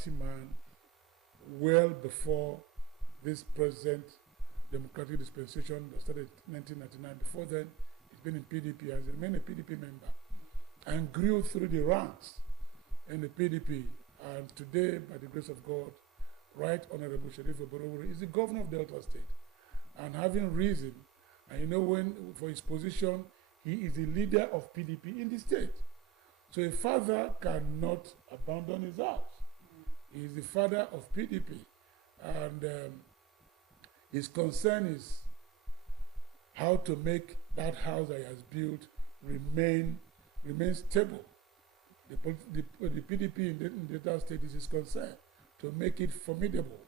party man well before this present democratic dispensation that started in 1999. Before then, he's been in PDP, has remained a PDP member, and grew through the ranks in the PDP. And today, by the grace of God, Right Honorable Sheriff Oborowori is the governor of Delta State. And having risen, and you know, when for his position, he is the leader of PDP in the state. So a father cannot abandon his house. He is the father of PDP. And his concern is how to make that house that he has built remain stable. The PDP in Delta State is his concern, to make it formidable,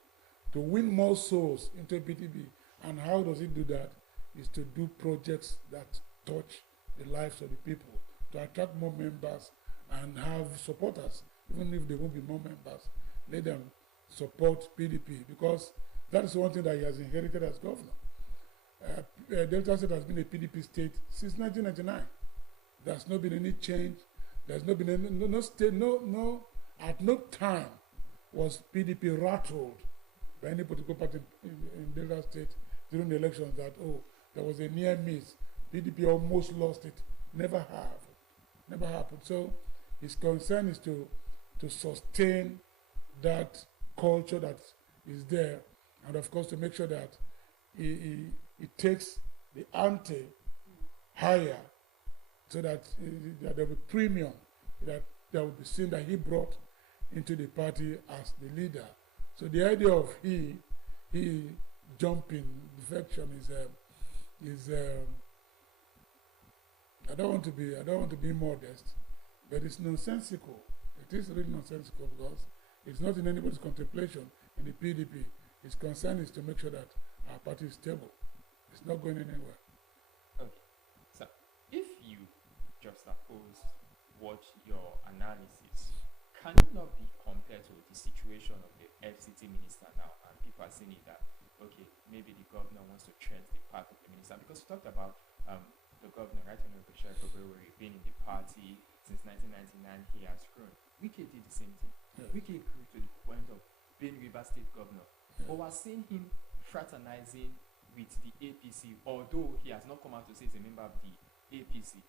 to win more souls into PDP. And how does he do that? Is to do projects that touch the lives of the people, to attract more members and have supporters, even if there won't be more members. Let them support PDP, because that is one thing that he has inherited as governor. Delta State has been a PDP state since 1999. There's not been any change. There's not been any, at no time was PDP rattled by any political party in Delta State during the elections that, oh, there was a near miss. PDP almost lost it. Never happened. So his concern is to sustain that culture that is there, and of course to make sure that he takes the ante higher, so that there will be premium, that there will be seen that he brought into the party as the leader. So the idea of he jumping defection is I don't want to be modest, but it's nonsensical. It is really nonsensical, because it's not in anybody's contemplation in the PDP. His concern is to make sure that our party is stable. It's not going anywhere. Okay. So if you juxtapose what your analysis cannot be compared to the situation of the FCT minister now, and people are saying it that, okay, maybe the governor wants to tread the path of the minister, because we talked about the governor, right, Honorable Sheriff Oborowori, being in the party since 1999, he has grown. Wike did the same thing. Yeah. Wike grew to the point of being Rivers State governor. Yeah. But we're seeing him fraternizing with the APC, although he has not come out to say he's a member of the APC.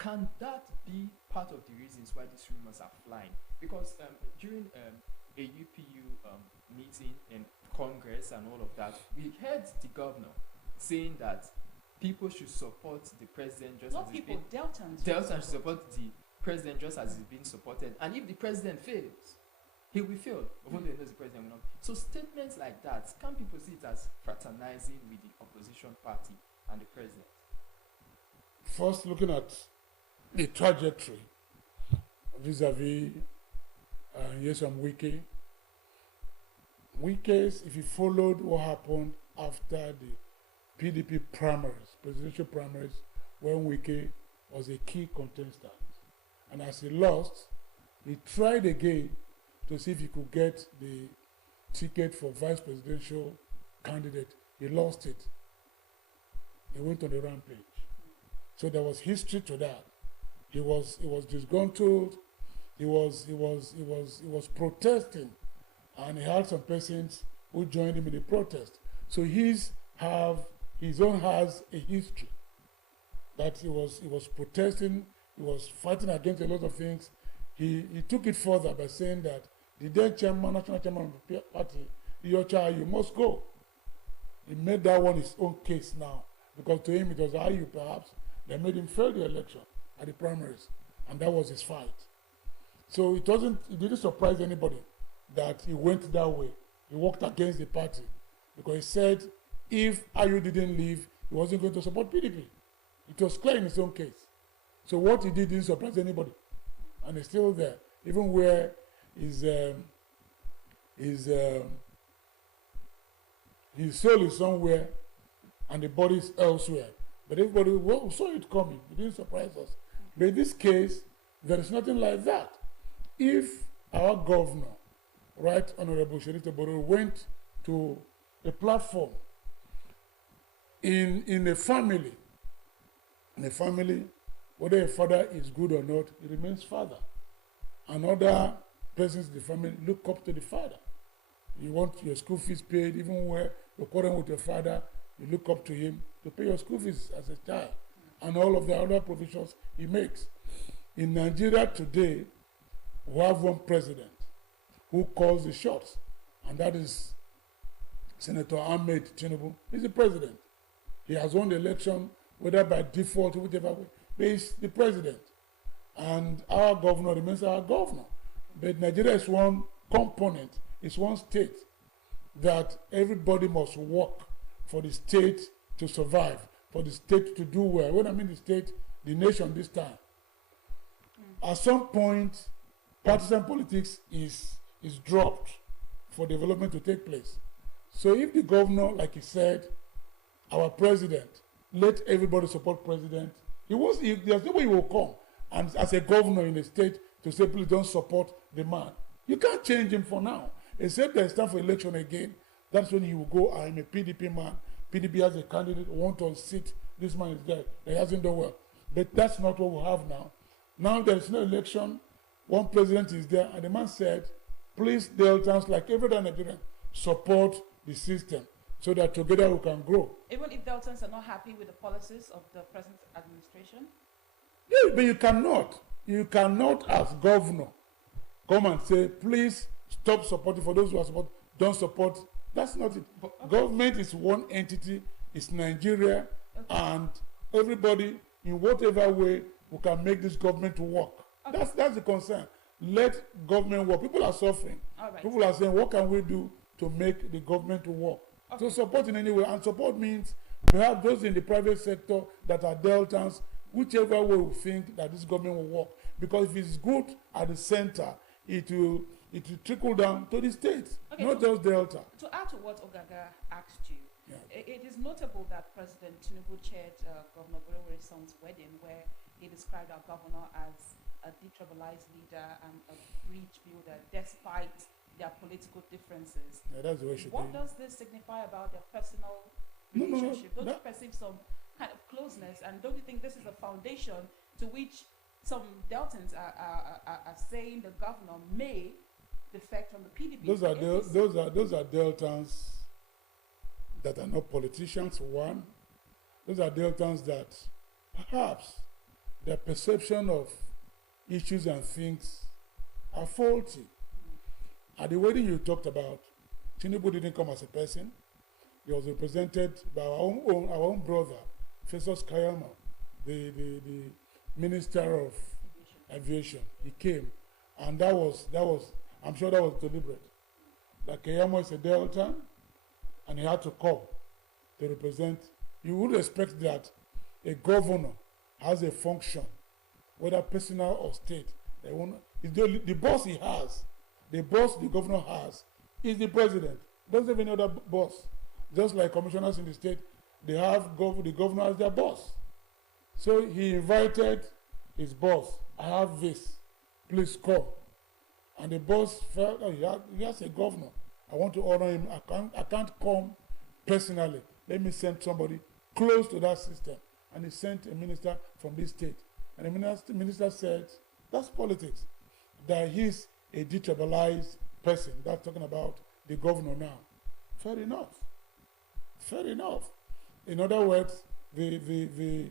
Can that be part of the reasons why these rumors are flying? Because during a UPU meeting in Congress and all of that, we heard the governor saying that people should support the president just as people. Deltans should support the president just as he's being supported. And if the president fails, he will fail, even though he knows the president will not. So statements like that, can people see it as fraternizing with the opposition party and the president? First, looking at the trajectory vis-a-vis Nyesom Wike. Wike's, if you followed what happened after the PDP primaries, presidential primaries, when Wike was a key contestant, and as he lost, he tried again to see if he could get the ticket for vice presidential candidate. He lost it. He went on a rampage. So there was history to that. He was disgruntled. He was protesting, and he had some persons who joined him in the protest. So his own has a history that he was protesting. He was fighting against a lot of things. He took it further by saying that the then national chairman of the party, Iyorchia Ayu, must go. He made that one his own case now, because to him it was Ayu perhaps that made him fail the election at the primaries, and that was his fight. So it didn't surprise anybody that he went that way. He worked against the party, because he said if Ayu didn't leave, he wasn't going to support PDP. It was clear in his own case. So what he did didn't surprise anybody, and he's still there, even where his soul is somewhere and the body is elsewhere. But everybody saw it coming. It didn't surprise us. But in this case, there is nothing like that. If our governor, Right Honorable Sheriff Oborowori, went to a platform in a family, whether a father is good or not, he remains father. Another persons in the family look up to the father. You want your school fees paid, even where you're quarreling with your father, you look up to him to pay your school fees as a child, and all of the other provisions he makes. In Nigeria today, we have one president who calls the shots, and that is Senator Ahmed Tinubu. He's the president. He has won the election, whether by default or whichever way, but he's the president. And our governor remains our governor. But Nigeria is one component, it's one state that everybody must work for the state to survive, for the state to do well. When I mean the state, the nation this time. At some point, partisan politics is dropped for development to take place. So if the governor, like he said, our president, let everybody support president, there's no way he will come and as a governor in a state to say, please don't support the man. You can't change him for now. Except there's time for election again, that's when he will go, I'm a PDP man. PDP has a candidate who wants to sit. This man is there. He hasn't done well. But that's not what we have now. Now there is no election. One president is there, and the man said, please, Deltans, like every other Nigerian, support the system so that together we can grow. Even if Deltans are not happy with the policies of the present administration? Yeah, but you cannot as governor come and say, please stop supporting for those who are support, don't support. That's not it. Okay. Government is one entity, it's Nigeria, okay. And everybody, in whatever way, we can make this government to work. Okay. That's the concern. Let government work. People are suffering. All right. People are saying, what can we do to make the government to work? Okay. So support in any way. And support means perhaps those in the private sector that are Deltans, whichever way we think that this government will work. Because if it's good at the center, it will trickle down to the states, okay, not just Delta. To add to what Ogaga asked you, yeah. It is notable that President Tinubu chaired Governor Borewereson's wedding, where he described our governor as a detribalized leader and a bridge builder, despite their political differences. Yeah, that's the way it should What be. does this signify about their personal relationship? Don't you perceive some kind of closeness, and don't you think this is a foundation to which some Deltans are saying the governor may defect from the PDP? Those are Deltans that are not politicians, one. Those are Deltans that perhaps their perception of issues and things are faulty. At the wedding you talked about, Tinubu didn't come as a person. He was represented by our own brother, Festus Kayama, the Minister of Aviation. He came, and that was I'm sure that was deliberate. That Kayama is a Delta, and he had to come to represent. You would expect that a governor has a function, whether personal or state. The boss he has, the boss the governor has, is the president. Doesn't have any other boss. Just like commissioners in the state, they have the governor as their boss. So he invited his boss. I have this. Please come. And the boss felt, oh, he has a governor. I want to honor him. I can't come personally. Let me send somebody close to that system. And he sent a minister from this state. And the minister said, that's politics. That he's a detribalized person. That's talking about the governor now. Fair enough. Fair enough. In other words, the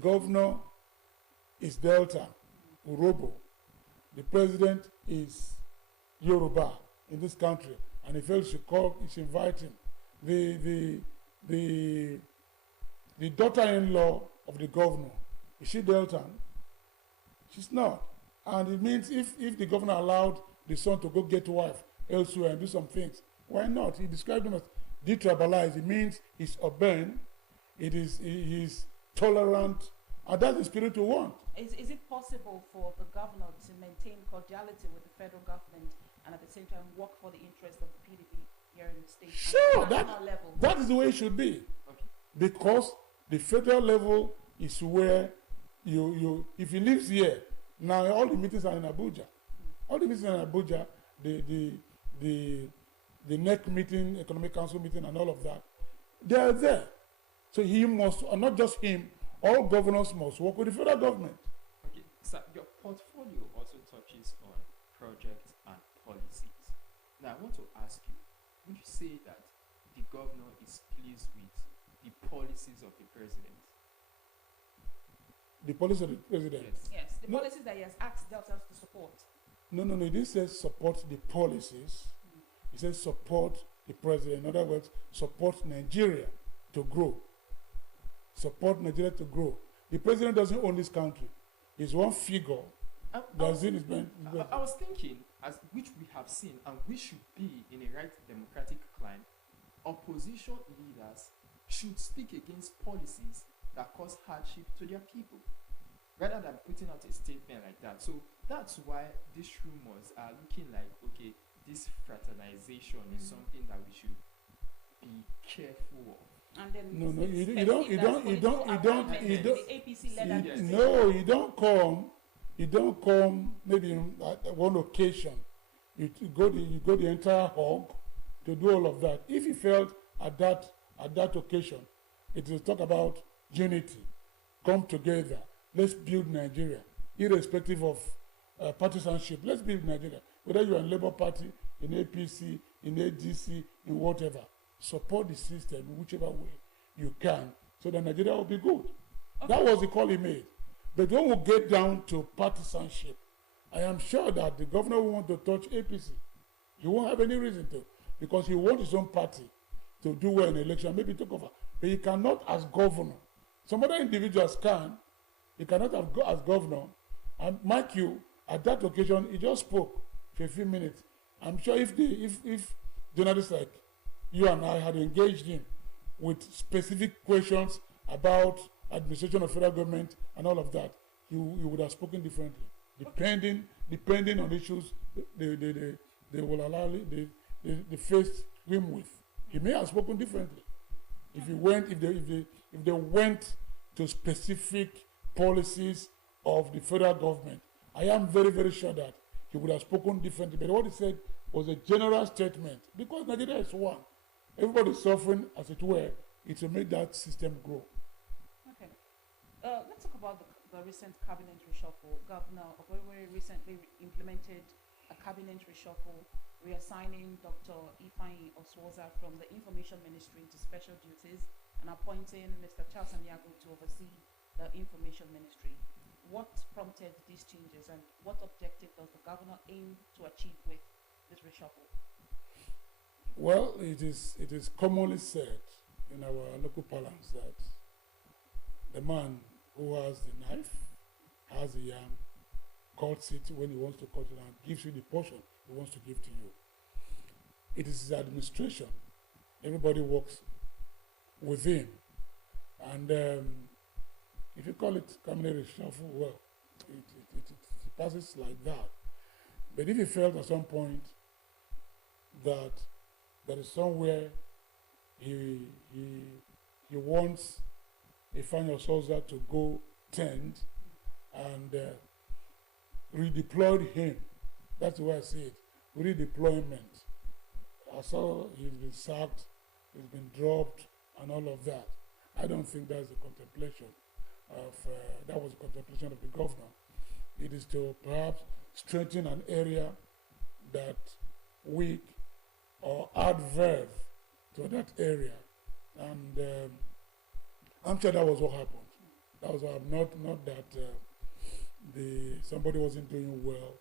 governor is Delta, Urobo. The president is Yoruba in this country, and he felt he should invite him. The daughter-in-law of the governor, is she Delta? She's not. And it means if the governor allowed the son to go get a wife elsewhere and do some things, why not? He described him as detribalized. It means he's urban, he's tolerant, and that's the spirit we want. Is it possible for the governor to maintain cordiality with the federal government and at the same time work for the interest of the PDP here in the state? Sure, that is the way it should be. Okay. Because the federal level is where if he lives here, now all the meetings are in Abuja. All the meetings are in Abuja, the NEC meeting, Economic Council meeting, and all of that, they are there. So he must, and not just him, all governors must work with the federal government. Okay, so your portfolio also touches on projects and policies. Now, I want to ask you, would you say that the governor is pleased with the policies of the president? The policy of the president. Yes. Yes, the No. policies that he has asked Delta to support. No, no, no. It didn't say support the policies. It says support the president. In other words, support Nigeria to grow. Support Nigeria to grow. The president doesn't own this country. He's one figure I that's was- in his bank. I was thinking, as which we have seen, and we should be in a right democratic climate, opposition leaders should speak against policies that cause hardship to their people, rather than putting out a statement like that. So that's why these rumors are looking like, okay, this fraternization is something that we should be careful of. And then No, no, it's you don't- perceived you as don't- you political don't- you don't- appointment. you The APC led that Yes. decision. No, you don't come maybe at one occasion. You go the entire hog to do all of that. If you felt at that occasion, it is talk about unity, come together, let's build Nigeria, irrespective of partisanship. Let's build Nigeria. Whether you are in Labour Party, in APC, in ADC, in whatever, support the system in whichever way you can, so that Nigeria will be good. Okay. That was the call he made. But when we get down to partisanship, I am sure that the governor will want to touch APC. He won't have any reason to, because he wants his own party to do well in election, maybe take over. But he cannot as governor. Some other individuals can. He cannot have as governor. And mark you, at that occasion, he just spoke for a few minutes. I'm sure if journalists like you and I had engaged him with specific questions about administration of federal government and all of that, he would have spoken differently. Depending on issues they will allow they face him with. He may have spoken differently. If they went to specific policies of the federal government, I am very, very sure that he would have spoken differently. But what he said was a general statement, because Nigeria is one. Everybody is suffering, as it were. It will make that system grow. Okay. Let's talk about the recent cabinet reshuffle. Governor Oborevwori recently implemented a cabinet reshuffle, reassigning Dr. Ifeanyi Oswoza from the Information Ministry to special duties and appointing Mr. Charles Aniago to oversee the Information Ministry. What prompted these changes, and what objective does the governor aim to achieve with this reshuffle? Well, it is commonly said in our local parlance that the man who has the knife has the yam, cuts it when he wants to cut it, and gives you the portion he wants to give to you. It is his administration. Everybody works with him. And if you call it cabinet reshuffle, well, it passes like that. But if he felt at some point that there is somewhere he wants Ifeanyi Oswoza to go tend and redeployed him. That's the way I see it. Redeployment. I saw he's been sacked, he's been dropped, and all of that. I don't think that's the contemplation that was the contemplation of the governor. It is to perhaps strengthen an area that weak or add verve to that area. And I'm sure that was what happened. That was not that somebody wasn't doing well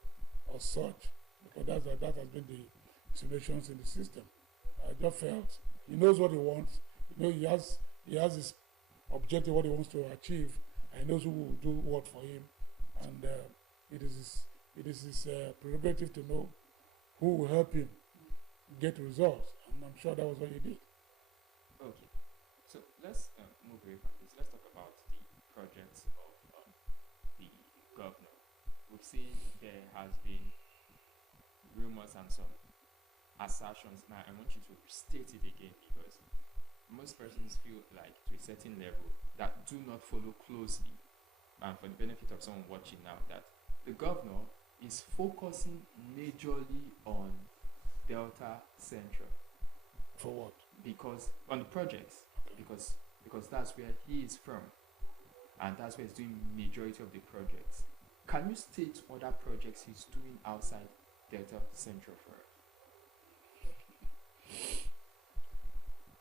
or such, because that has been the insinuations in the system. I just felt he knows what he wants. He has his objective, what he wants to achieve, and he knows who will do what for him. And it is his prerogative to know who will help him get results. And I'm sure that was what he did. Okay, so let's move away from this. Let's talk about the projects of the governor. We've seen there has been rumors and some assertions. Now, I want you to state it again, because most persons feel like, to a certain level, that do not follow closely, and for the benefit of someone watching now, that the governor is focusing majorly on Delta Central. For what? Because on the projects, because that's where he is from, and that's where he's doing majority of the projects. Can you state other projects he's doing outside Delta Central for us?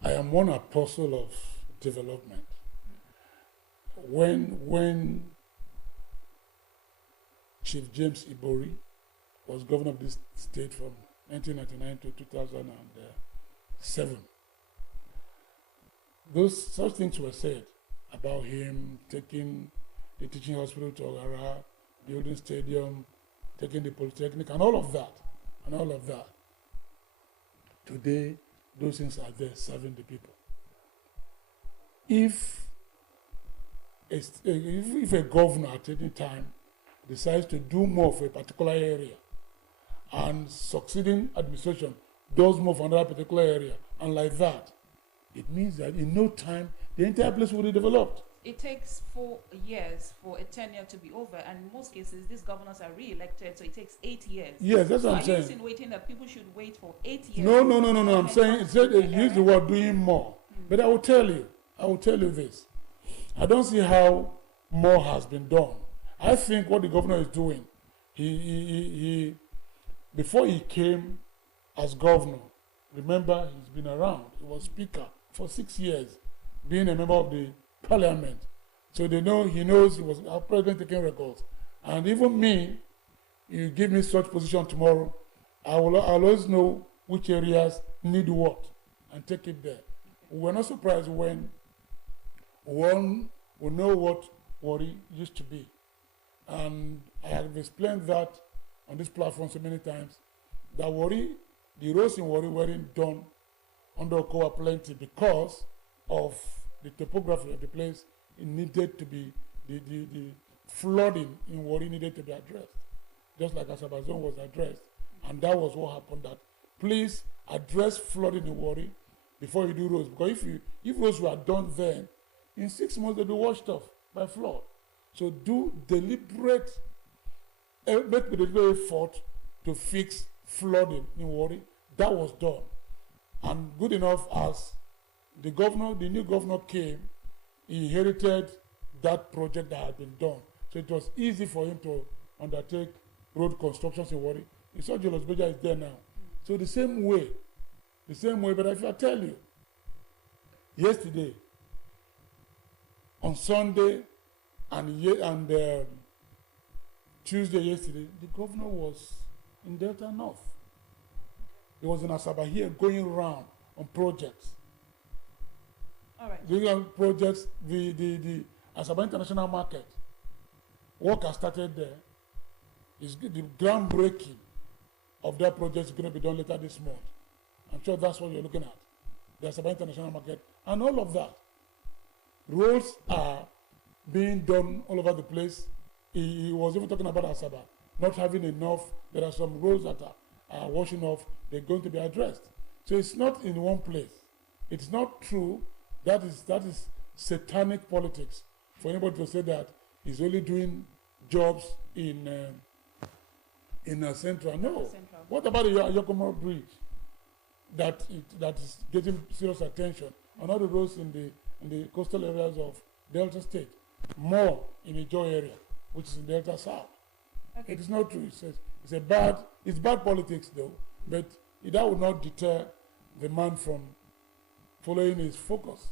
I am one apostle of development. When Chief James Ibori was governor of this state from 1999 to 2007, such things were said about him taking the teaching hospital to Ogara, building stadium, taking the polytechnic, and all of that. Today, those things are there serving the people. If a governor at any time decides to do more for a particular area, and succeeding administration does more for another particular area, and like that, it means that in no time, the entire place will be developed. It takes 4 years for a tenure to be over, and in most cases, these governors are re-elected, so it takes 8 years. Yes, that's what I'm saying. Are you insinuating that people should wait for 8 years? No. I'm saying use the word doing more. But I will tell you this. I don't see how more has been done. I think what the governor is doing, he before he came as governor, remember he's been around. He was speaker for 6 years, being a member of the parliament. So he knows he was our president taking records. And even me, you give me such position tomorrow, I'll always know which areas need what and take it there. We're not surprised when one will know what Warri used to be. And I have explained that on this platform so many times, that the roads in Warri weren't done under Okowa Plenty because of the topography of the place. It needed to be, the flooding in Warri needed to be addressed, just like Asaba Zone was addressed. And that was what happened, that please address flooding in Warri before you do roads. Because if roads were done then, in 6 months they'll be washed off by flood. So do make deliberate effort to fix flooding in Warri. That was done. And good enough as the new governor came, he inherited that project that had been done. So it was easy for him to undertake road constructions in Warri. You saw Julius Beja is there now. So the same way, but if I tell you, yesterday, on Sunday and Tuesday yesterday, the governor was in Delta North. He was in Asaba here going around on projects. All right. The projects, the Asaba International Market, work has started there. The groundbreaking of that project is going to be done later this month. I'm sure that's what you're looking at. The Asaba International Market and all of that. Roads are being done all over the place. He was even talking about Asaba not having enough. There are some roads that are washing off. They're going to be addressed. So it's not in one place. It's not true. That is satanic politics for anybody to say that he's only doing jobs in Central. No. Central. What about the Yokomo Bridge that is getting serious attention on all the roads in the coastal areas of Delta State, more in the Joy area, which is in Delta South? Okay. It is not true. It's bad politics though, but that would not deter the man from following his focus.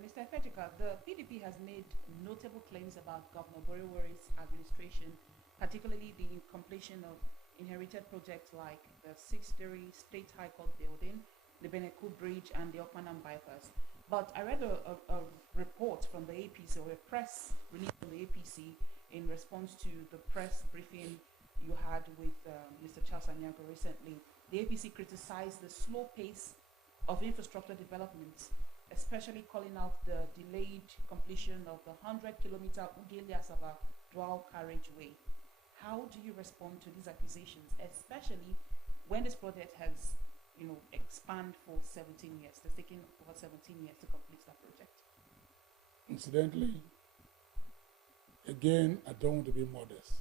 Mr. Efetika, the PDP has made notable claims about Governor Boriwori's administration, particularly the completion of inherited projects like the 6-story State High Court building, the Beneku Bridge, and the Okpanam bypass. But I read a report from the APC, or a press release from the APC, in response to the press briefing you had with Mr. Charles Anyago recently. The APC criticized the slow pace of infrastructure development, especially calling out the delayed completion of the 100-kilometer Ughelli-Asaba dual carriageway. How do you respond to these accusations, especially when this project has, expanded for 17 years? It's taken over 17 years to complete that project. Incidentally, again, I don't want to be modest.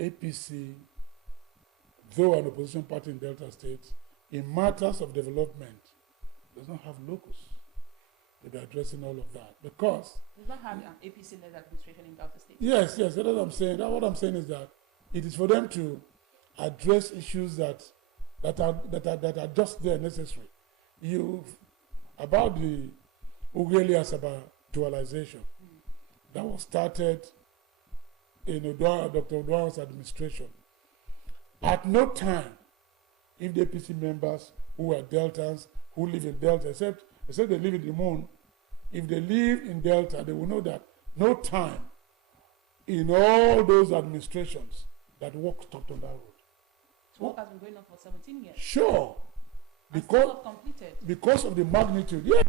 APC, though an opposition party in Delta State, in matters of development, does not have locus to be addressing all of that. Because does not have an APC-led administration in Delta State? Yes, that's what I'm saying. What I'm saying is that it is for them to address issues that are just there necessary. About the Ughelli Asaba dualization that was started in Dr. Odua's administration. At no time, if the APC members who are Deltans, who live in Delta, except they live in the moon, if they live in Delta, they will know that no time in all those administrations that work stopped on that road. So work has been going on for 17 years. Sure. And still not completed. Because of the magnitude. Yeah.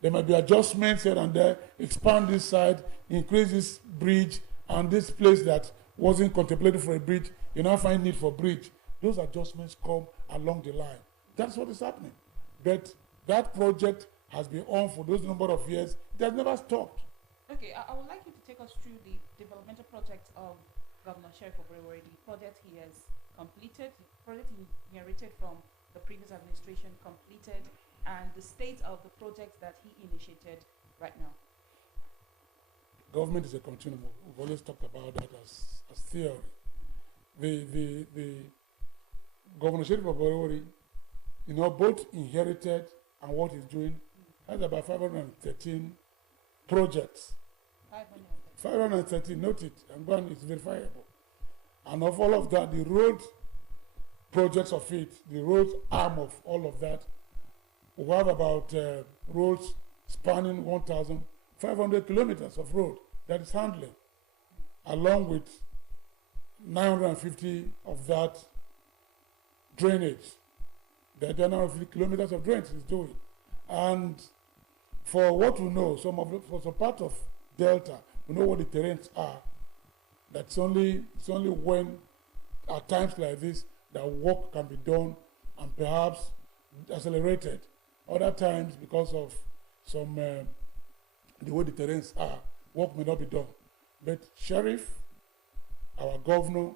There might be adjustments here and there, expand this side, increase this bridge, and this place that wasn't contemplated for a bridge, you now find need for bridge. Those adjustments come along the line. That's what is happening. But that project has been on for those number of years. It has never stopped. Okay, I would like you to take us through the developmental project of Governor Sheriff Oborevwori, the project he has completed, the project he inherited from the previous administration completed, and the state of the projects that he initiated right now. Government is a continuum. We've always talked about that as theory. The Governor Sheriff Oborevwori, both inherited and what he's doing, has about 513 projects. 513, note it, and go and it's verifiable. And of all of that, the road projects of it, the road arm of all of that, we have about roads spanning 1,500 kilometers of road that is handling, along with 950 of that drainage. The 950 kilometers of drainage is doing. And for what we know, for some part of Delta, we know what the terrains are. It's only when, at times like this, that work can be done and perhaps accelerated. Other times, because of some the way the terrains are, work may not be done. But Sheriff, our governor,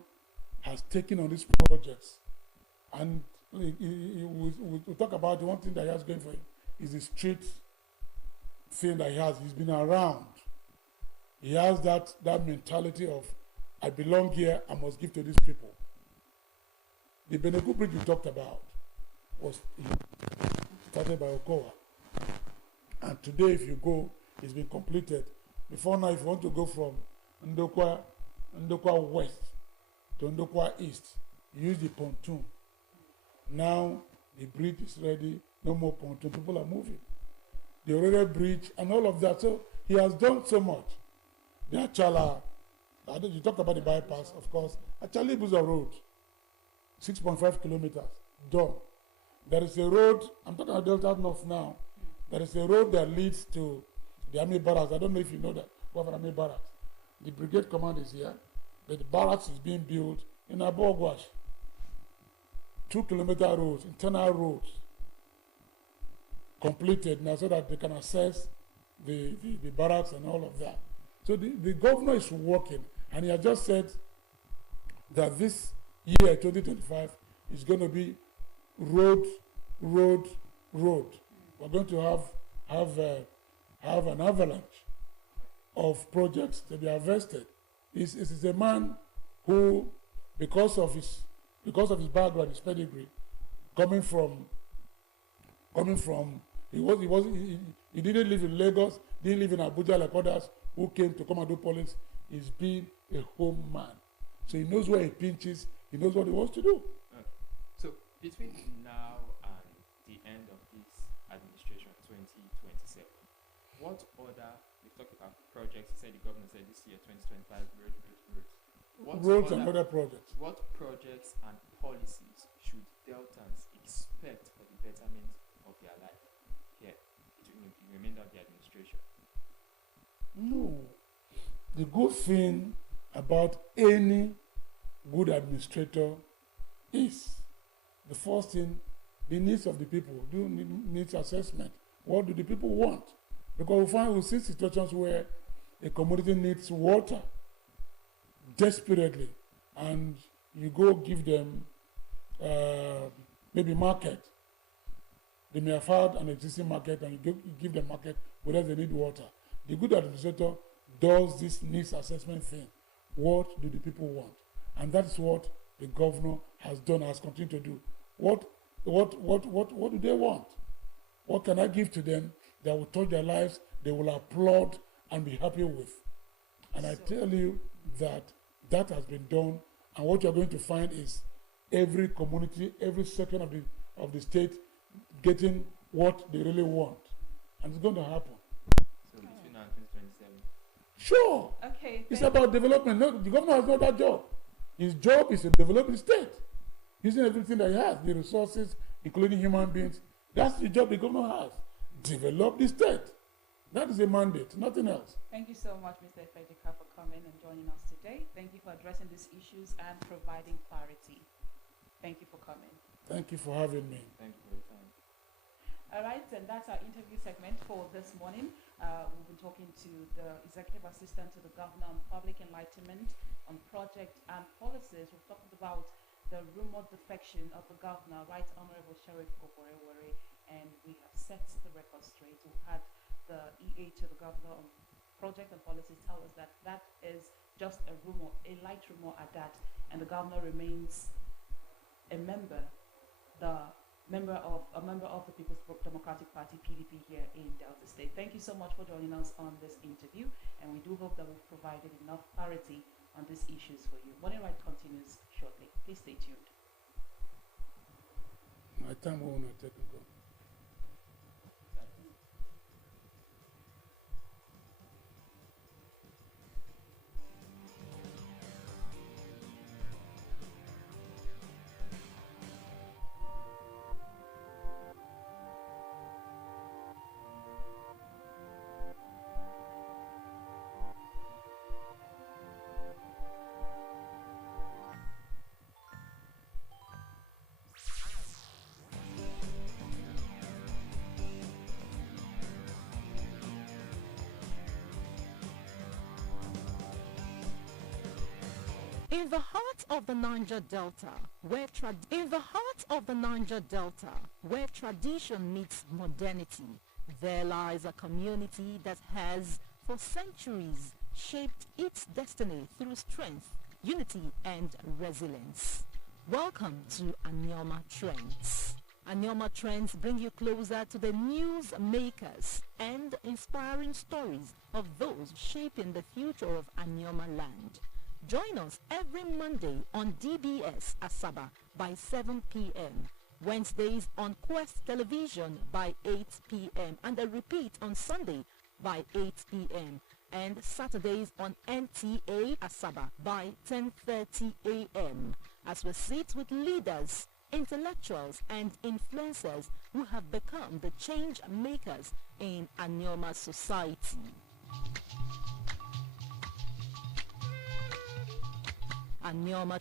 has taken on these projects, and we'll talk about the one thing that he has going for him is the street thing that he has. He's been around. He has that mentality of, I belong here, I must give to these people. The Beneku Bridge we talked about was started by Okowa. And today, if you go, it's been completed. Before now, if you want to go from Ndokwa West to Ndokwa East, you use the pontoon. Now, the bridge is ready, no more pontoon. People are moving. The Orere Bridge and all of that. So, he has done so much. The Achala, you talked about the bypass, of course. Achali Buza Road, 6.5 kilometers, done. There is a road, I'm talking about Delta North now. There is a road that leads to the Army Barracks. I don't know if you know that, we have an Army Barracks. The brigade command is here, but the barracks is being built in Abogwash. 2-kilometer roads, internal roads, completed now so that they can access the barracks and all of that. So the governor is working, and he has just said that this year, 2025, is going to be road. We're going to have an avalanche of projects to be invested. This is a man who, because of his background, his pedigree, coming from he didn't live in Lagos, didn't live in Abuja like others who came to come and do police. He's been a home man. So he knows where he pinches, he knows what he wants to do. Okay. So between now and the end of this administration, 2027, what other, we talked about projects, he said the governor said this year, 2025, roads. Roads and other projects. What projects and policies should Deltans expect for the betterment of their life here during the remainder of the administration? No. The good thing about any good administrator is the first thing, the needs of the people. Do needs assessment. What do the people want? Because we see situations where a community needs water desperately, and you go give them maybe market. They may have had an existing market, and you give them market whether they need water. The good administrator does this needs assessment thing. What do the people want? And that's what the governor has done, has continued to do. What do they want? What can I give to them that will touch their lives, they will applaud and be happy with? And I tell you that has been done, and what you're going to find is every community, every second of the state getting what they really want. And it's going to happen. So between now and 2027? Sure. Okay. It's about development. No, the governor has not that job. His job is to develop the state, using everything that he has, the resources, including human beings. That's the job the governor has. Develop the state. That is a mandate, nothing else. Thank you so much, Mr. Efejika, for coming and joining us today. Thank you for addressing these issues and providing clarity. Thank you for coming. Thank you for having me. Thank you for your time. All right, and that's our interview segment for this morning. We've been talking to the Executive Assistant to the Governor on Public Enlightenment on project and policies. We've talked about the rumored defection of the Governor, Right Honorable Sheriff Oborewere, and we have set the record straight. We've had the EA to the Governor on project and policies tell us that that is just a rumor, a light rumor at that, and the Governor remains a member of the People's Democratic Party (PDP) here in Delta State. Thank you so much for joining us on this interview, and we do hope that we've provided enough clarity on these issues for you. Morning Right continues shortly. Please stay tuned. My time will not take a go. In the heart of the Niger Delta, where tradition meets modernity, there lies a community that has, for centuries, shaped its destiny through strength, unity, and resilience. Welcome to Anioma Trends. Anioma Trends bring you closer to the news makers and inspiring stories of those shaping the future of Anioma land. Join us every Monday on DBS Asaba by 7 p.m., Wednesdays on Quest Television by 8 p.m., and a repeat on Sunday by 8 p.m., and Saturdays on NTA Asaba by 10:30 a.m. as we sit with leaders, intellectuals, and influencers who have become the change makers in Anioma society. Anioma.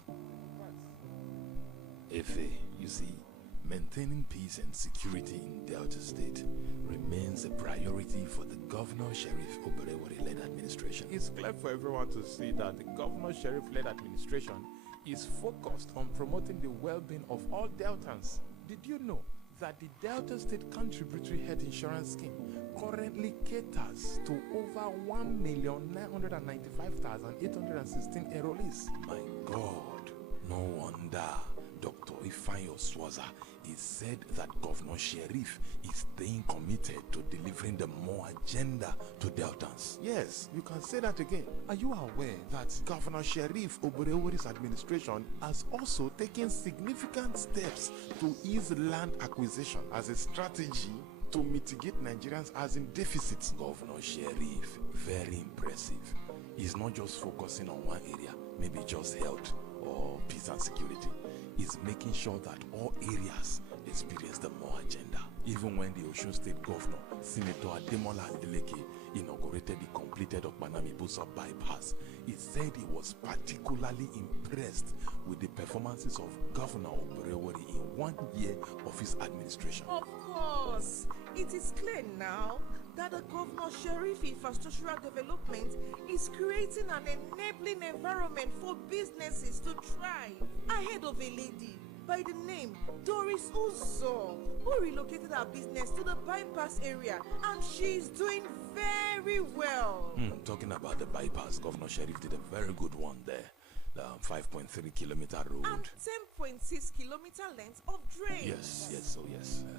Efe, you see, maintaining peace and security in Delta State remains a priority for the Governor Sheriff Oborewere-led administration. It's clear for everyone to see that the Governor Sheriff-led administration is focused on promoting the well-being of all Deltans. Did you know that the Delta State Contributory Health Insurance Scheme currently caters to over 1,995,816 enrollees? My God, no wonder Dr. Ifeanyi Swaza, he said that Governor Sheriff is staying committed to delivering the more agenda to Deltans. Yes, you can say that again. Are you aware that Governor Sheriff Oborevori's administration has also taken significant steps to ease land acquisition as a strategy to mitigate Nigerians as in deficits? Governor Sheriff, very impressive. He's not just focusing on one area, maybe just health or peace and security. He's making sure that all areas experience the more agenda. Even when the Osun State Governor, Senator Ademola Adeleke, inaugurated the completed Okpanami-Busa bypass, he said he was particularly impressed with the performances of Governor Oborevori in 1 year of his administration. Of course, it is clear now that the Governor Sheriff infrastructural development is creating an enabling environment for businesses to thrive. Ahead of a lady by the name Doris Uzo, who relocated her business to the bypass area, and she's doing very well. Talking about the bypass, Governor Sheriff did a very good one there. The 5.3 kilometer road. And 10.6 kilometer length of drain. Yes.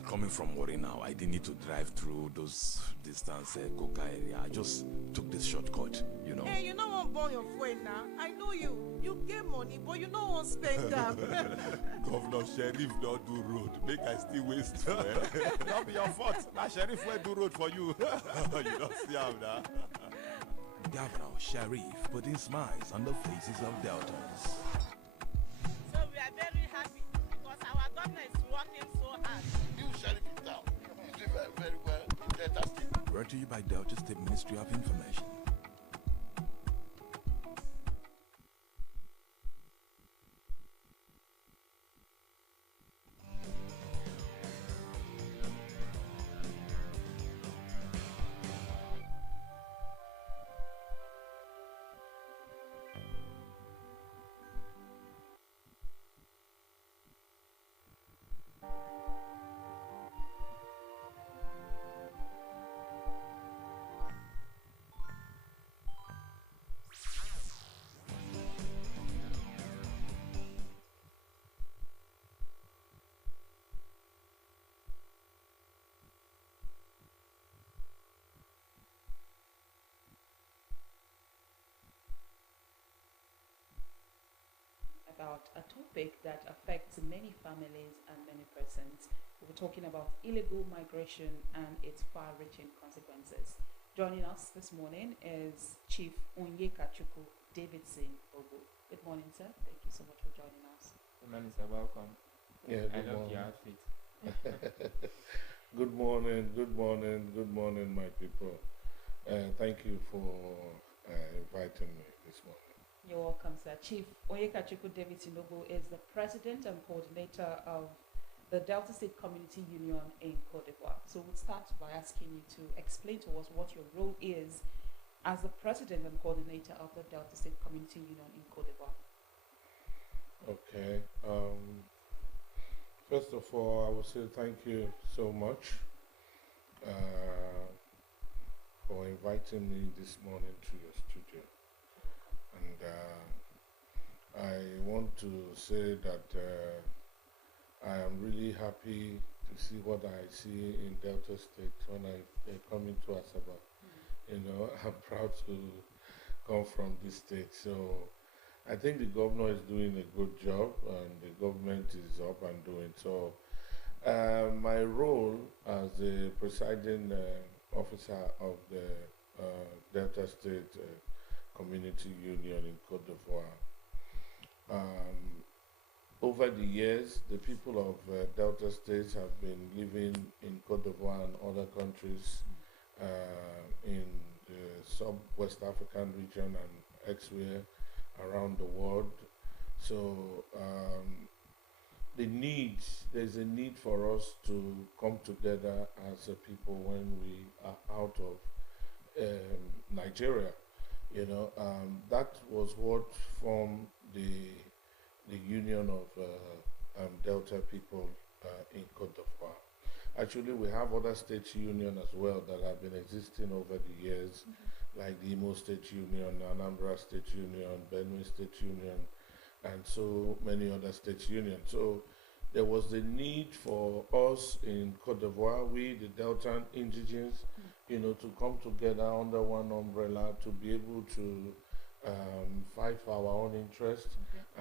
Coming from Warri now, I didn't need to drive through those distance Coca area. I just took this shortcut, you know. Hey, you know what burn your friend now? I know you. You get money, but you know what spend them. Governor Sheriff don't do road. Make I still waste. Not be your fault. Now Sheriff will do road for you. You don't see how that. Governor Sheriff putting smiles on the faces of Deltans. So we are very happy because our governor is working so hard. New Sheriff in town. He's doing very, very well in Delta State. Brought to you by Delta State Ministry of Information. About a topic that affects many families and many persons. We're talking about illegal migration and its far-reaching consequences. Joining us this morning is Chief Onyekachukwu Davidson Ogo. Good morning, sir. Thank you so much for joining us. Good morning, sir. Welcome. Yeah, I good love morning. your outfit. Good morning, my people. Thank you for inviting me this morning. You're welcome, sir. Chief Onyekachukwu Davidson Ogo is the president and coordinator of the Delta State Community Union in Cote d'Ivoire. So we'll start by asking you to explain to us what your role is as the president and coordinator of the Delta State Community Union in Cote d'Ivoire. Okay. First of all, I would say thank you so much for inviting me this morning to your studio. And I want to say that I am really happy to see what I see in Delta State when I come into Asaba. You know, I'm proud to come from this state. So I think the governor is doing a good job and the government is up and doing. So my role as the presiding officer of the Delta State Community Union in Cote d'Ivoire. Over the years, the people of Delta States have been living in Cote d'Ivoire and other countries in the sub-West African region and elsewhere around the world. So there's a need for us to come together as a people when we are out of Nigeria. You know, that was what formed the union of Delta people in Cote d'Ivoire. Actually, we have other state union as well that have been existing over the years, like the Imo State Union, Anambra State Union, Benue State Union, and so many other state unions. So there was the need for us in Cote d'Ivoire, we the Delta indigenes, you know, to come together under one umbrella to be able to fight for our own interest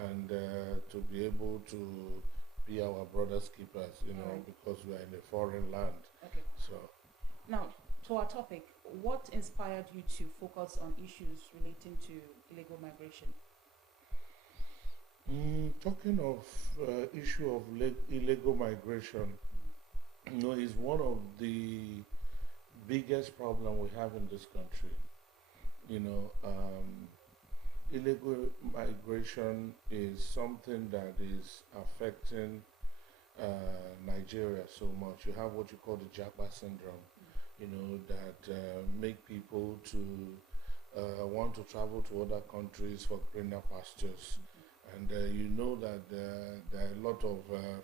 and to be able to be our brothers' keepers, you know, because we are in a foreign land. Okay. So Now, to our topic, what inspired you to focus on issues relating to illegal migration? Talking of issue of illegal migration, you know, is one of the biggest problem we have in this country. You know, illegal migration is something that is affecting Nigeria so much. You have what you call the Japa syndrome, you know, that make people to want to travel to other countries for greener pastures. And you know that there are a lot of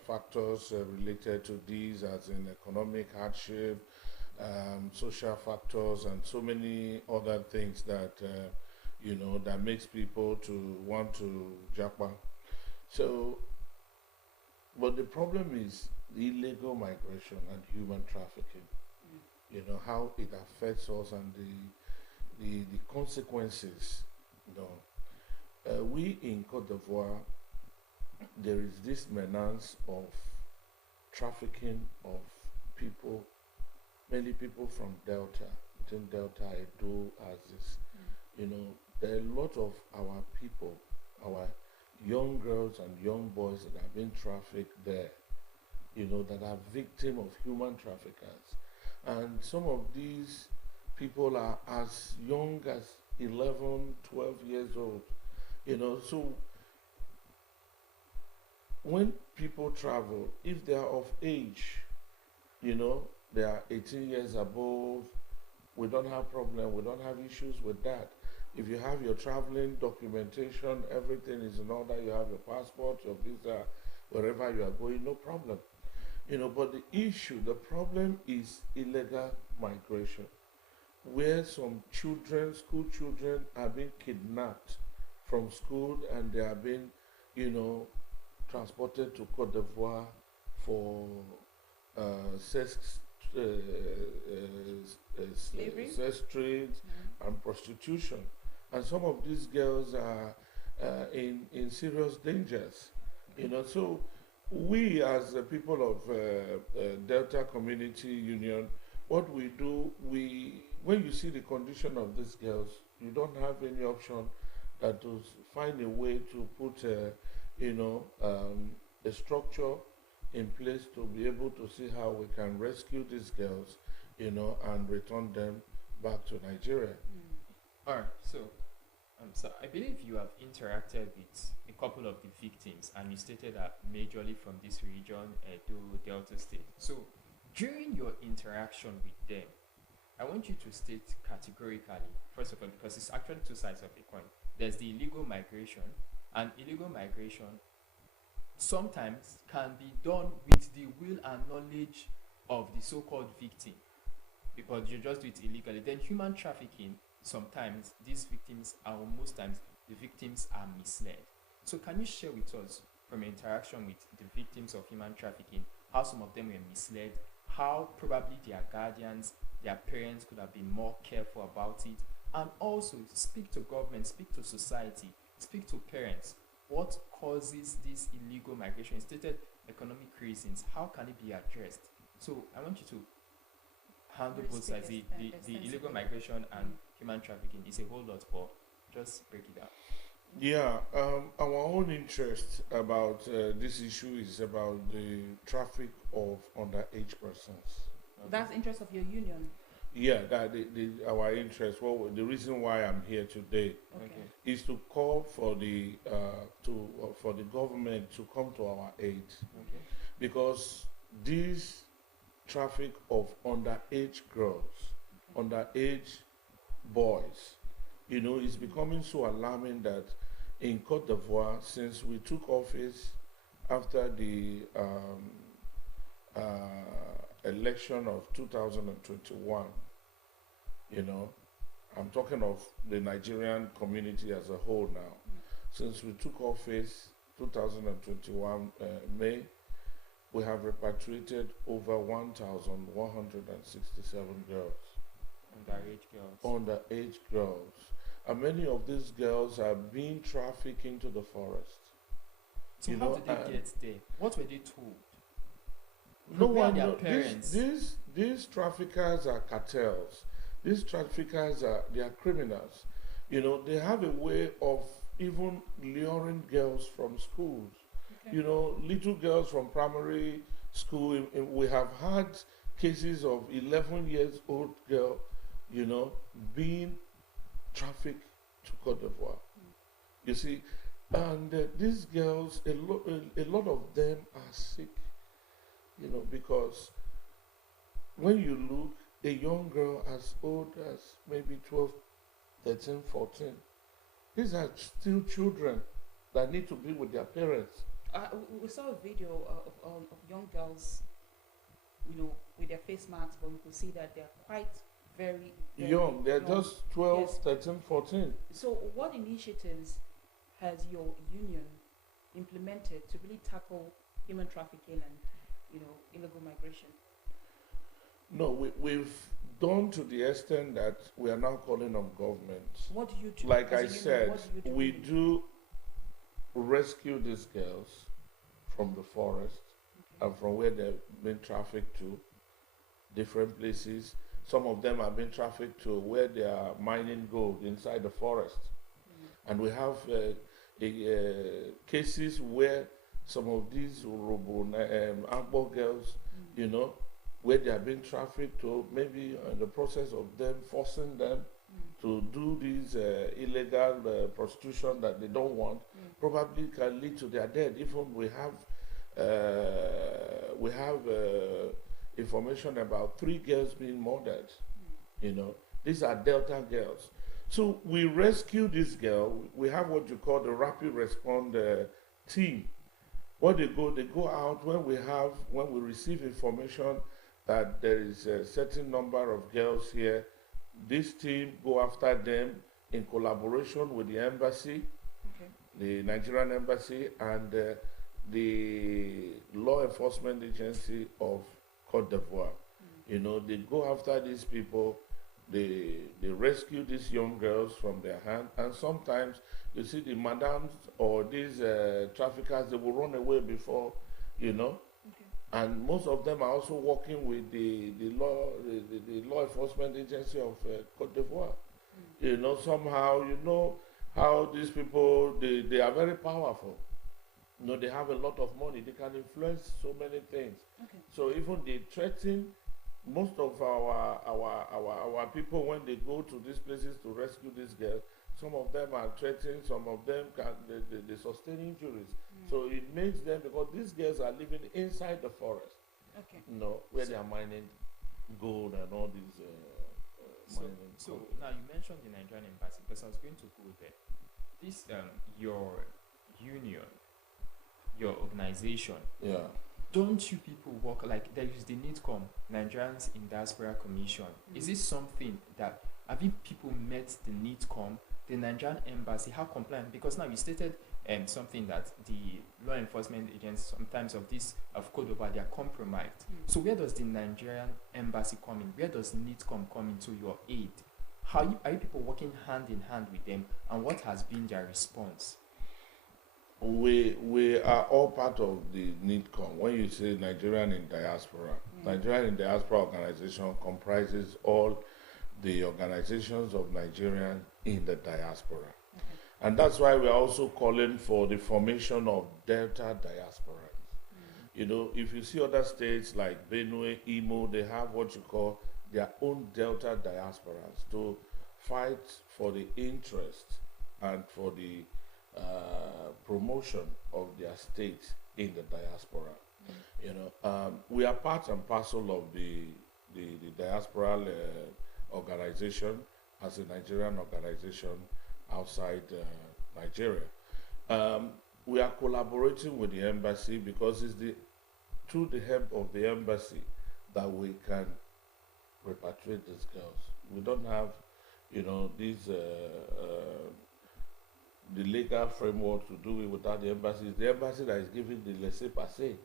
factors related to these, as in economic hardship, social factors, and so many other things that you know, that makes people to want to japa. So, but the problem is illegal migration and human trafficking. You know how it affects us and the consequences. You know, we in Cote d'Ivoire, there is this menace of trafficking of people, mainly people from Delta. I think Delta Edo has this. You know, there are a lot of our people, our young girls and young boys that have been trafficked there, you know, that are victim of human traffickers. And some of these people are as young as 11, 12 years old, you know. So when people travel, if they are of age, you know, they are 18 years above, we don't have problem, we don't have issues with that. If you have your traveling documentation, everything is in order, you have your passport, your visa, wherever you are going, no problem. You know, but the issue, the problem is illegal migration, where some children, school children, are being kidnapped from school and they are being, you know, transported to Cote d'Ivoire for sex trade and prostitution. And some of these girls are in serious dangers, you know. So we, as the people of Delta Community Union, what we do, when you see the condition of these girls, you don't have any option than to find a way to put, you know, a structure in place to be able to see how we can rescue these girls, you know, and return them back to Nigeria. All right, so I believe you have interacted with a couple of the victims, and you stated that majorly from this region, Edo, Delta State. So during your interaction with them, I want you to state categorically, first of all, because it's actually two sides of the coin. There's the illegal migration, and illegal migration sometimes can be done with the will and knowledge of the so-called victim, because you just do it illegally. Then human trafficking, sometimes these victims are, or most times the victims are misled. So can you share with us, from your interaction with the victims of human trafficking, how some of them were misled, how probably their guardians, their parents could have been more careful about it, and also speak to government, speak to society, speak to parents. What causes this illegal migration? You stated economic reasons. How can it be addressed? So I want you to handle both sides. The illegal migration and human trafficking is a whole lot, but just break it down. Yeah, our own interest about this issue is about the traffic of underage persons. That's the interest of your union. Yeah, that our interest. Well, the reason why I'm here today is to call for the for the government to come to our aid, because this traffic of underage girls, underage boys, you know, is becoming so alarming that in Cote d'Ivoire, since we took office after the election of 2021, you know, I'm talking of the Nigerian community as a whole now. Since we took office 2021 May, we have repatriated over 1,167 girls. Underage girls. And many of these girls are being trafficked into the forest. So how did they get there? What were they told? No Where are one their knows. parents? These traffickers are cartels. These traffickers are criminals. They have a way of even luring girls from schools. Okay. Little girls from primary school. We have had cases of 11 years old girl, being trafficked to Cote d'Ivoire. You see, and these girls, a lot of them are sick, because when you look, a young girl as old as maybe 12, 13, 14, these are still children that need to be with their parents. We saw a video of young girls, with their face masks, but we could see that they're quite very young. They're young. Just 12, Yes. 13, 14. So what initiatives has your union implemented to really tackle human trafficking and, illegal migration? No, we've done to the extent that we are now calling on government. What do you do? Like as a I union, said, what do you do we really? do rescue these girls from the forest and from where they've been trafficked to different places. Some of them have been trafficked to where they are mining gold inside the forest. And we have cases where some of these Agbo girls, where they have been trafficked to, maybe in the process of them forcing them to do this illegal prostitution that they don't want, probably can lead to their death. Even we have information about 3 girls being murdered. These are Delta girls. So we rescue this girl. We have what you call the rapid response team. When they go out when we receive information that there is a certain number of girls here. This team go after them in collaboration with the embassy, the Nigerian embassy, and the law enforcement agency of Cote d'Ivoire. They go after these people. They rescue these young girls from their hand, and sometimes you see the madams or these traffickers, they will run away before, and most of them are also working with the law enforcement agency of Cote d'Ivoire. Somehow, how these people, they are very powerful. They have a lot of money. They can influence so many things. So even they threaten most of our people when they go to these places to rescue these girls. Some of them are threatened, some of them they sustain injuries. So it makes them, because these girls are living inside the forest, where they are mining gold and all these mining. So now you mentioned the Nigerian embassy, because I was going to go there. This your union, your organization. Yeah. Don't you people work like there is the NITCOM, Nigerians in Diaspora Commission? Is this something that have you people met the NITCOM, the Nigerian embassy? How compliant? Because now you stated something that the law enforcement agents sometimes of Cote d'Ivoire, they are compromised. So where does the Nigerian embassy come in? Where does NITCOM come into your aid? Are you people working hand in hand with them, and what has been their response? We are all part of the NITCOM. When you say Nigerian in Diaspora, Nigerian in Diaspora organization comprises all the organizations of Nigerian in the diaspora. And that's why we are also calling for the formation of Delta diasporas. If you see other states like Benue, Imo, they have what you call their own Delta diasporas to fight for the interest and for the promotion of their state in the diaspora. We are part and parcel of the diaspora organization as a Nigerian organization outside Nigeria. We are collaborating with the embassy because it's through the help of the embassy that we can repatriate these girls. We don't have, these the legal framework to do it without the embassy. It's the embassy that is giving the laissez-passer.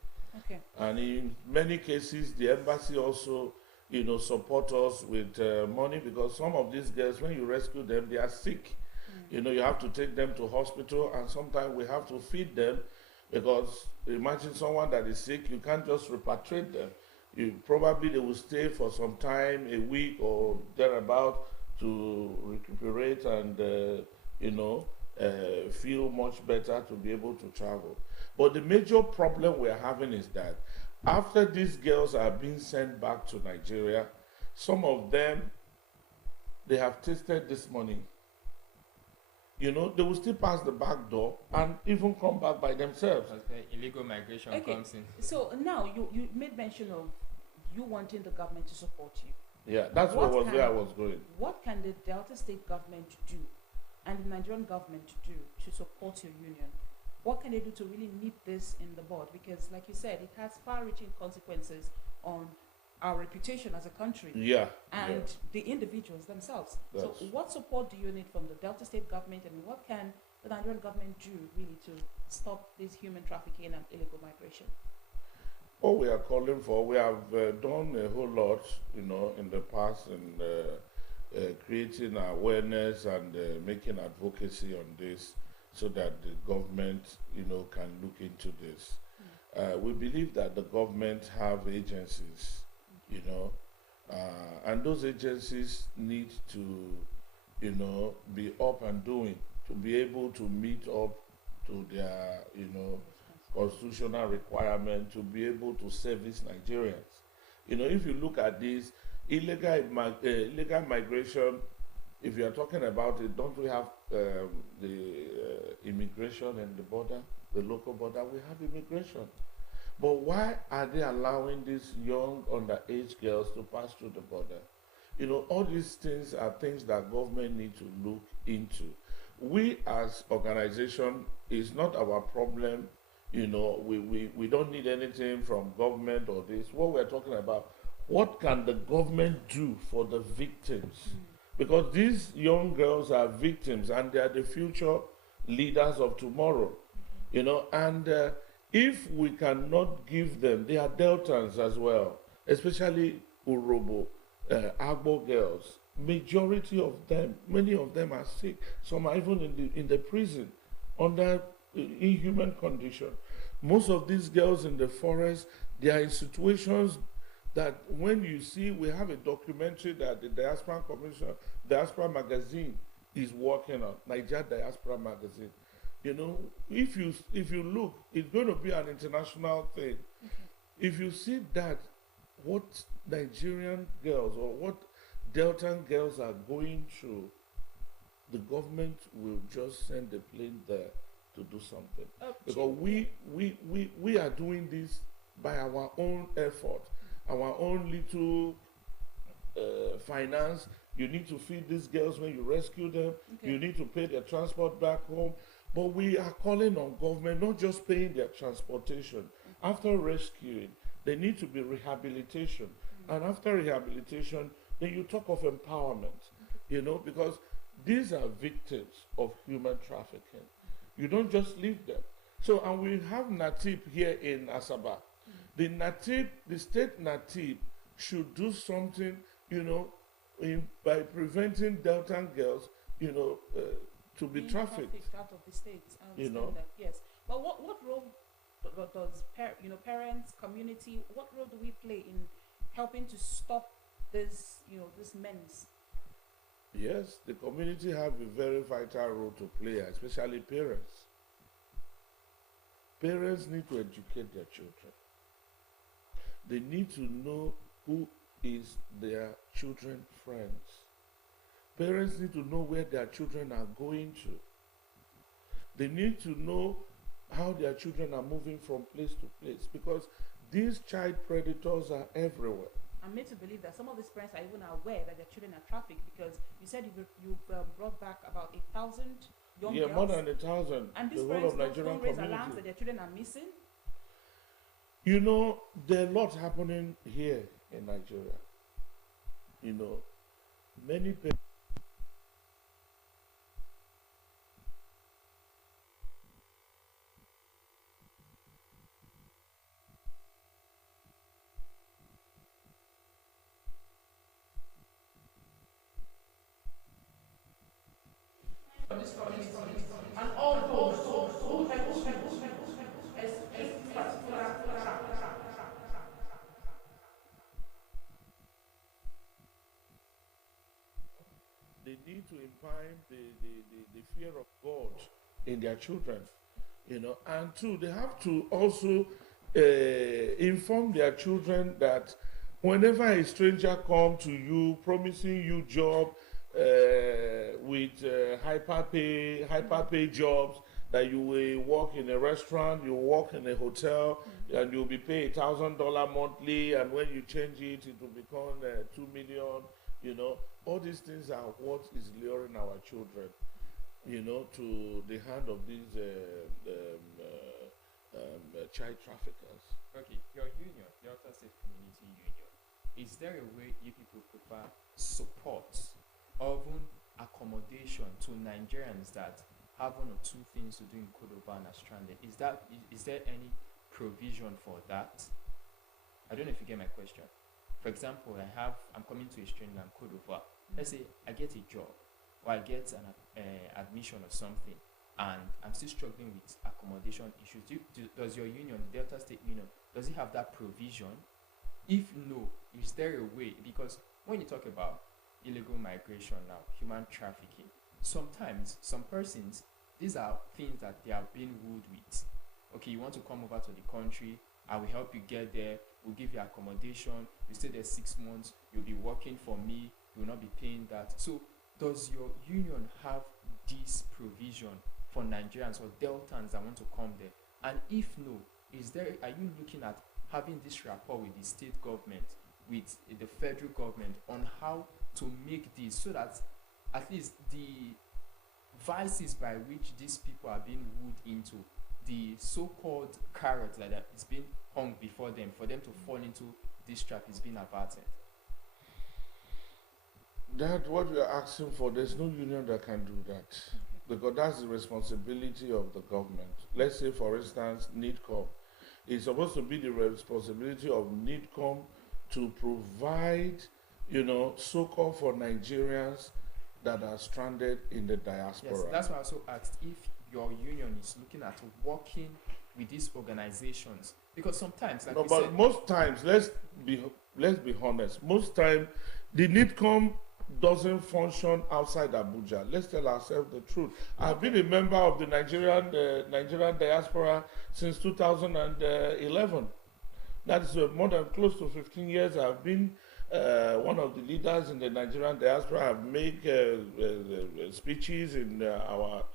Okay. And in many cases, the embassy also, support us with money, because some of these girls, when you rescue them, they are sick. You have to take them to hospital, and sometimes we have to feed them, because imagine someone that is sick, you can't just repatriate them. They will stay for some time, a week or thereabout, to recuperate and feel much better to be able to travel. But the major problem we're having is that after these girls are being sent back to Nigeria, some of them, they have tasted this money. They will still pass the back door and even come back by themselves. Illegal migration comes in. So now you made mention of you wanting the government to support you. Yeah, that's where I was going. What can the Delta State government do and the Nigerian government do to support your union? What can they do to really nip this in the bud? Because, like you said, it has far-reaching consequences on our reputation as a country. And the individuals themselves. So what support do you need from the Delta State government, and what can the Nigerian government do really to stop this human trafficking and illegal migration? What we are calling for, we have done a whole lot, in the past, in creating awareness and making advocacy on this, so that the government, can look into this. We believe that the government have agencies, and those agencies need to, be up and doing, to be able to meet up to their, constitutional requirement, to be able to service Nigerians. If you look at this, illegal migration, if you are talking about it, don't we have the immigration and the border, the local border? We have immigration. But why are they allowing these young underage girls to pass through the border? All these things are things that government need to look into. We as organization, it's not our problem. We don't need anything from government or this. What we're talking about, what can the government do for the victims? Because these young girls are victims, and they are the future leaders of tomorrow. And if we cannot give them, they are Deltans as well, especially Urobo, Agbo girls. Majority of them, many of them are sick. Some are even in the prison under inhuman condition. Most of these girls in the forest, they are in situations that when you see, we have a documentary that the Diaspora Commission, Diaspora Magazine is working on, Niger Diaspora Magazine. If you look, it's going to be an international thing. If you see that, what Nigerian girls or what Delta girls are going through, the government will just send a plane there to do something. Because we are doing this by our own effort, our own little finance. You need to feed these girls when you rescue them. You need to pay their transport back home. But we are calling on government, not just paying their transportation. After rescuing, there need to be rehabilitation. And after rehabilitation, then you talk of empowerment, because these are victims of human trafficking. You don't just leave them. So, and we have NATIP here in Asaba. The state NATIP should do something, by preventing Delta girls, to be trafficked out of the states. I understand that, yes. But what role does parents, community, what role do we play in helping to stop this menace? Yes, the community have a very vital role to play, especially parents. Parents need to educate their children. They need to know who is their children's friends. Parents need to know where their children are going to. They need to know how their children are moving from place to place, because these child predators are everywhere. I'm made to believe that some of these parents are even aware that their children are trafficked, because you said you've brought back about 1,000 young girls. Yeah, more than 1,000. And these parents don't raise alarms that their children are missing? There are a lot happening here in Nigeria. Many parents. need to imbibe the fear of God in their children, you know. And two, they have to also inform their children that whenever a stranger comes to you promising you job with hyper pay jobs, that you will work in a restaurant, you work in a hotel, and you'll be paid $1,000 monthly, and when you change it, it will become 2 million. You know, all these things are what is luring our children, you know, to the hand of these child traffickers. Okay, your union, Delta State Community Union, is there a way you people prefer support or even accommodation to Nigerians that have one or two things to do in Kodoba and are stranded? Is there any provision for that? I don't know if you get my question. For example, I'm coming to a stranger in Kodoba. Let's say I get a job or I get an admission or something, and I'm still struggling with accommodation issues. Does your union, the Delta State Union, does it have that provision? If no, is there a way? Because when you talk about illegal migration now, human trafficking, sometimes some persons, these are things that they have been wooed with. Okay, you want to come over to the country, I will help you get there, we'll give you accommodation, you stay there 6 months, you'll be working for me, you will not be paying that. So does your union have this provision for Nigerians or Deltans that want to come there? And if no, are you looking at having this rapport with the state government, with the federal government, on how to make this so that at least the vices by which these people are being wooed into, the so-called carrot that is being hung before them, for them to fall into this trap, is being averted? That what we are asking for, there's no union that can do that, because that's the responsibility of the government. Let's say, for instance, NIDCOM. It's supposed to be the responsibility of NIDCOM to provide, you know, so-called for Nigerians that are stranded in the diaspora. Yes, that's why I also asked if your union is looking at working with these organizations, because sometimes, like but said, most times, let's be honest. Most time, the NIDCOM doesn't function outside Abuja. Let's tell ourselves the truth. I've been a member of the Nigerian diaspora since 2011. That is more than close to 15 years. I've been one of the leaders in the Nigerian diaspora. I've made speeches in our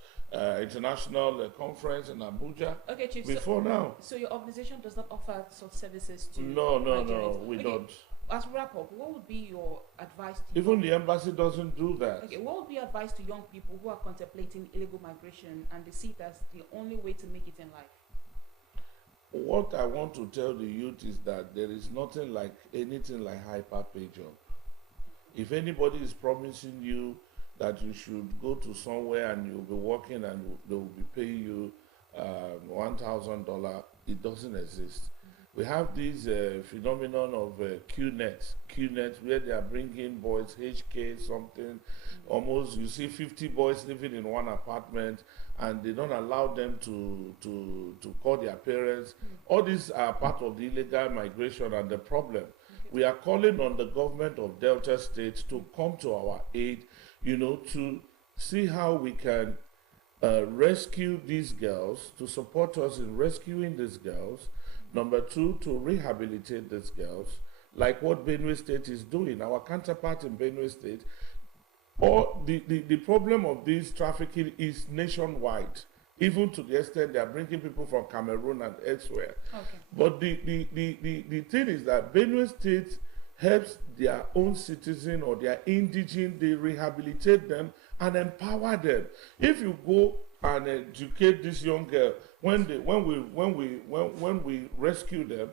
international conference in Abuja. Okay, Chief. Before now. So your organization does not offer such services to No, Nigerians? we don't. As wrap up, what would be your advice to Even the embassy doesn't do that. Okay, what would be your advice to young people who are contemplating illegal migration and they see it as the only way to make it in life? What I want to tell the youth is that there is anything like hyper pay job. If anybody is promising you that you should go to somewhere and you'll be working and they will be paying you $1,000, it doesn't exist. We have this phenomenon of QNet, where they are bringing boys, HK something, almost, you see 50 boys living in one apartment, and they don't allow them to call their parents. All these are part of the illegal migration and the problem. We are calling on the government of Delta State to come to our aid, you know, to see how we can rescue these girls, to support us in rescuing these girls. Number two, to rehabilitate these girls, like what Benue State is doing. Our counterpart in Benue State, the problem of this trafficking is nationwide, even to the extent they are bringing people from Cameroon and elsewhere. Okay. But the thing is that Benue State helps their own citizen or their indigent, they rehabilitate them and empower them. If you go and educate this young girl, when we rescue them,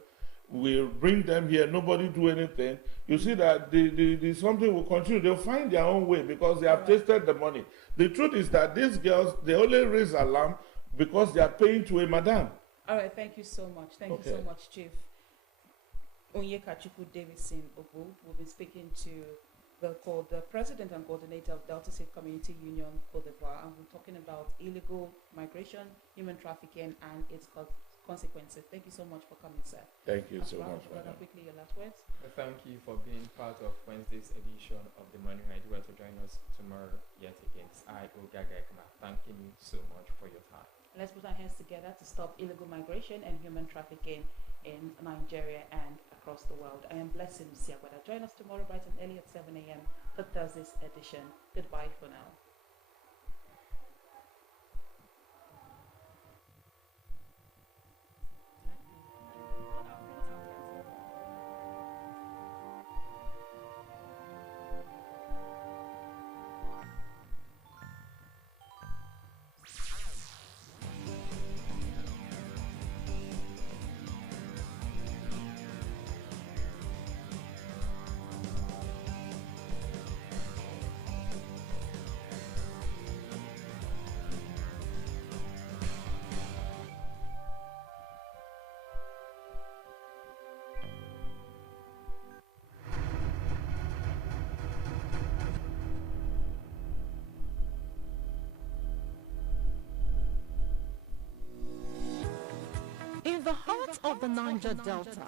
we bring them here, nobody do anything, you see that the something will continue. They'll find their own way because they have tasted the money. The truth is that these girls, they only raise alarm because they are paying to a madam. All right, thank you so much. Thank you so much, Chief Onyekachukwu Davison Obu. We'll be speaking to the president and coordinator of Delta State Community Union, Cote d'Ivoire, and we're talking about illegal migration, human trafficking, and its consequences. Thank you so much for coming, sir. Thank you so Asra, much, brother, madam. quickly, your last words. Thank you for being part of Wednesday's edition of the Morning Ride. You are to join us tomorrow yet again. I, Ogaga Ekma, thanking you so much for your time. Let's put our hands together to stop illegal migration and human trafficking in Nigeria and across the world. I am Blessing Siagbada. Join us tomorrow bright and early at 7 a.m. for Thursday's edition. Goodbye for now. In the heart of the Niger Delta,